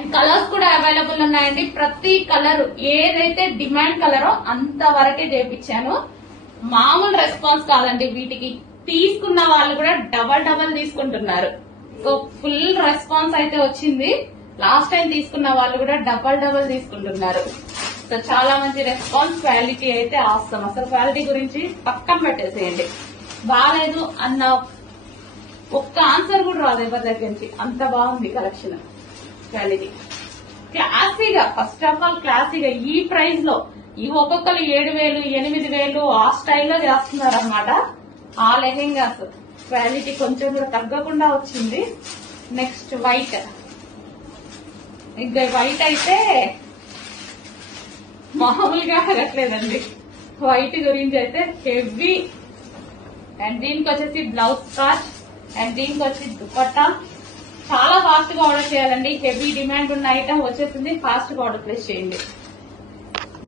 And colours కూడా available ఉన్నాయండి. ప్రతి కలర్ ఏదైతే డిమాండ్ కలరో అంత వరకే చేపించాను. మామూలు రెస్పాన్స్ కాదండి. వీటికి తీసుకున్న వాళ్ళు కూడా డబల్ తీసుకుంటున్నారు. సో ఫుల్ రెస్పాన్స్ అయితే వచ్చింది. లాస్ట్ టైం తీసుకున్న వాళ్ళు కూడా డబల్ తీసుకుంటున్నారు. సో చాలా మంచి రెస్పాన్స్. క్వాలిటీ అయితే ఆస్తాం. అసలు క్వాలిటీ గురించి పక్కన పెట్టేసేయండి. బాగాలేదు అన్న ఒక్క ఆన్సర్ కూడా రాదు ఎవరి దగ్గర నుంచి. అంత బాగుంది కలెక్షన్. క్వాలిటీ క్లాసీగా, ఫస్ట్ ఆఫ్ ఆల్ క్లాసీగా ఈ ప్రైస్ లో ఈ ఒక్కొక్కరు 7,000 8,000 ఆ స్టైల్లో చేస్తున్నారు అనమాట. ఆ లెహెంగాస్ క్వాలిటీ కొంచెం కూడా తగ్గకుండా వచ్చింది. Next white. ఇంకా వైట్ అయితే మామూలుగా అరగట్లేదండి. వైట్ గురించి అయితే హెవీ. అండ్ దీనికి వచ్చేసి బ్లౌజ్ స్టార్చ్ అండ్ దీనికి వచ్చి దుపట్టా. చాలా ఫాస్ట్ గా ఆర్డర్ చేయాలండి. హెవీ డిమాండ్ ఉన్న ఐటమ్ వచ్చేసింది. ఫాస్ట్ గా ఆర్డర్ ప్లేస్ చేయండి.